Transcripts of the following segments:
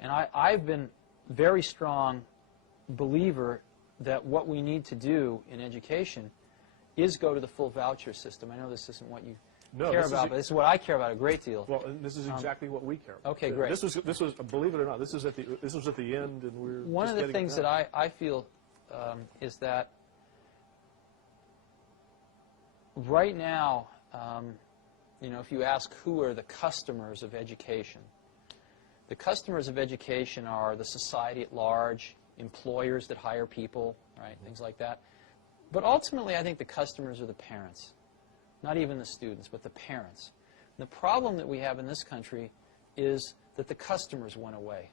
And I've been very strong believer that what we need to do in education is go to the full voucher system. I know this isn't what you care about, but this is what I care about a great deal. Well, and this is exactly what we care about. Okay, great. This was believe it or not, this was at the end, and we're one of the things that I feel is that right now, you know, if you ask who are the customers of education, the customers of education are the society at large, employers that hire people, right, things like that. But ultimately, I think the customers are the parents. Not even the students, but the parents. And the problem that we have in this country is that the customers went away.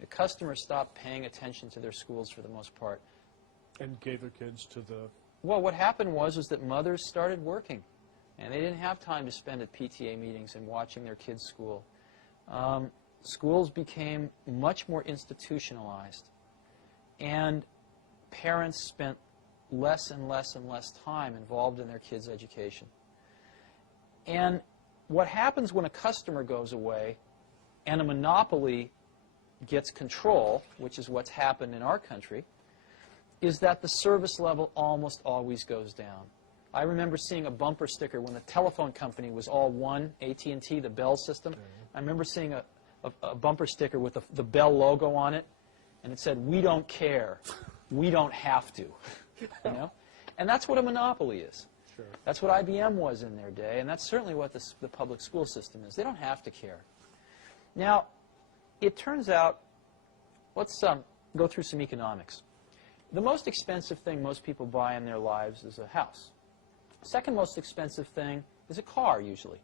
The customers stopped paying attention to their schools for the most part. And gave their kids to the... Well, what happened was that mothers started working. And they didn't have time to spend at PTA meetings and watching their kids' school. Schools became much more institutionalized. And parents spent less and less and less time involved in their kids' education. And what happens when a customer goes away and a monopoly gets control, which is what's happened in our country, is that the service level almost always goes down. I remember seeing a bumper sticker when the telephone company was all one, AT&T, the Bell system. I remember seeing a bumper sticker with the Bell logo on it, and it said, "We don't care. We don't have to." You know? And that's what a monopoly is. Sure. That's what IBM was in their day, and that's certainly what the public school system is. They don't have to care. Now, it turns out, let's go through some economics. The most expensive thing most people buy in their lives is a house. The second most expensive thing is a car, usually.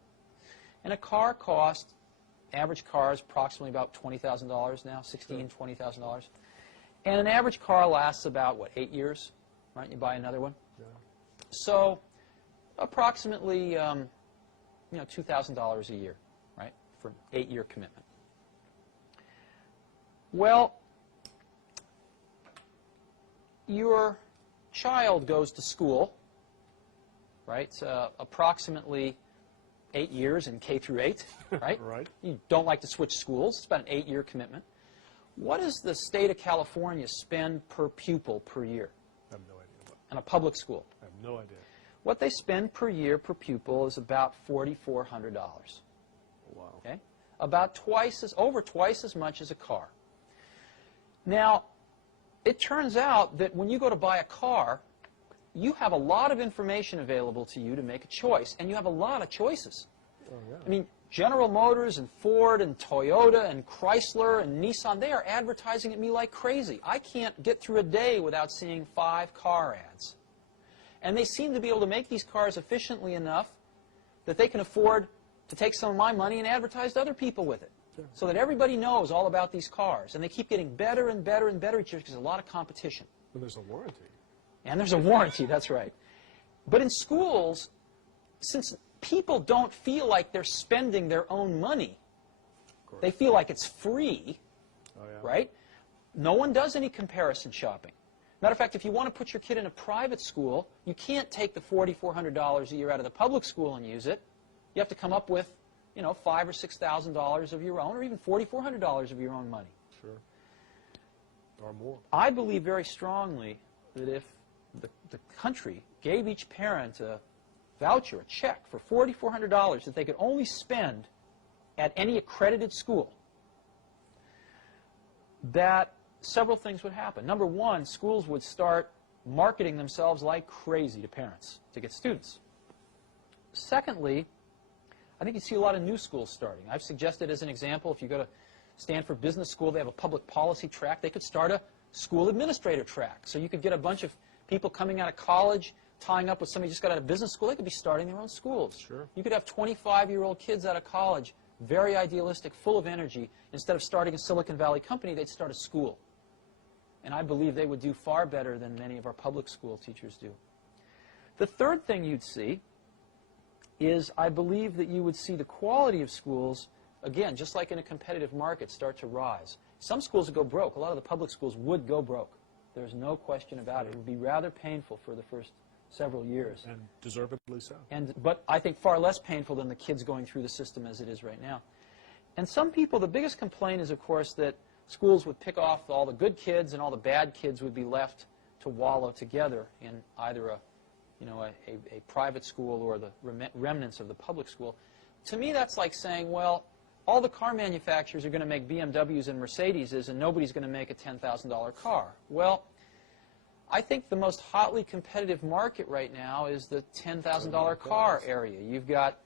And a car costs, average car is approximately about $20,000 now, $16,000, $20,000. And an average car lasts about, what, 8 years? Right? You buy another one. Yeah. So approximately, you know, $2,000 a year, right, for an 8-year commitment. Well, your child goes to school, right, approximately 8 years in K through 8, right? Right. You don't like to switch schools. It's about an 8-year commitment. What does the state of California spend per pupil per year? I have no idea. In a public school? I have no idea. What they spend per year per pupil is about $4,400. Wow. Okay? About over twice as much as a car. Now, it turns out that when you go to buy a car, you have a lot of information available to you to make a choice, and you have a lot of choices. Oh, yeah. I mean, General Motors and Ford and Toyota and Chrysler and Nissan, they are advertising at me like crazy. I can't get through a day without seeing 5 car ads. And they seem to be able to make these cars efficiently enough that they can afford to take some of my money and advertise to other people with it. Sure. So that everybody knows all about these cars. And they keep getting better and better and better each year because there's a lot of competition. And there's a warranty. And there's a warranty, that's right. But in schools, since people don't feel like they're spending their own money, they feel like it's free, right? No one does any comparison shopping. Matter of fact, if you want to put your kid in a private school, you can't take the $4,400 a year out of the public school and use it. You have to come up with, you know, $5,000 or $6,000 of your own, or even $4,400 of your own money. Sure. Or more. I believe very strongly that if the country gave each parent a voucher, a check for $4,400 that they could only spend at any accredited school, that several things would happen. Number one, schools would start marketing themselves like crazy to parents to get students. Secondly, I think you see a lot of new schools starting. I've suggested as an example, if you go to Stanford Business School, they have a public policy track. They could start a school administrator track. So you could get a bunch of people coming out of college, tying up with somebody who just got out of business school. They could be starting their own schools. Sure. You could have 25-year-old kids out of college, very idealistic, full of energy. Instead of starting a Silicon Valley company, they'd start a school. And I believe they would do far better than many of our public school teachers do. The third thing you'd see is I believe that you would see the quality of schools, again, just like in a competitive market, start to rise. Some schools would go broke. A lot of the public schools would go broke. There's no question about it. It would be rather painful for the first several years. And deservedly so. But I think far less painful than the kids going through the system as it is right now. And some people, the biggest complaint is, of course, that schools would pick off all the good kids and all the bad kids would be left to wallow together in either a private school or the remnants of the public school. To me, that's like saying, well, all the car manufacturers are going to make BMWs and Mercedeses, and nobody's going to make a $10,000 car. Well, I think the most hotly competitive market right now is the $10,000 car area. You've got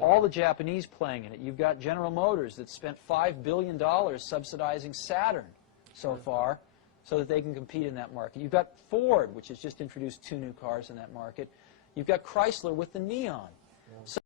all the Japanese playing in it. You've got General Motors that spent $5 billion subsidizing Saturn so far so that they can compete in that market. You've got Ford, which has just introduced 2 new cars in that market. You've got Chrysler with the Neon.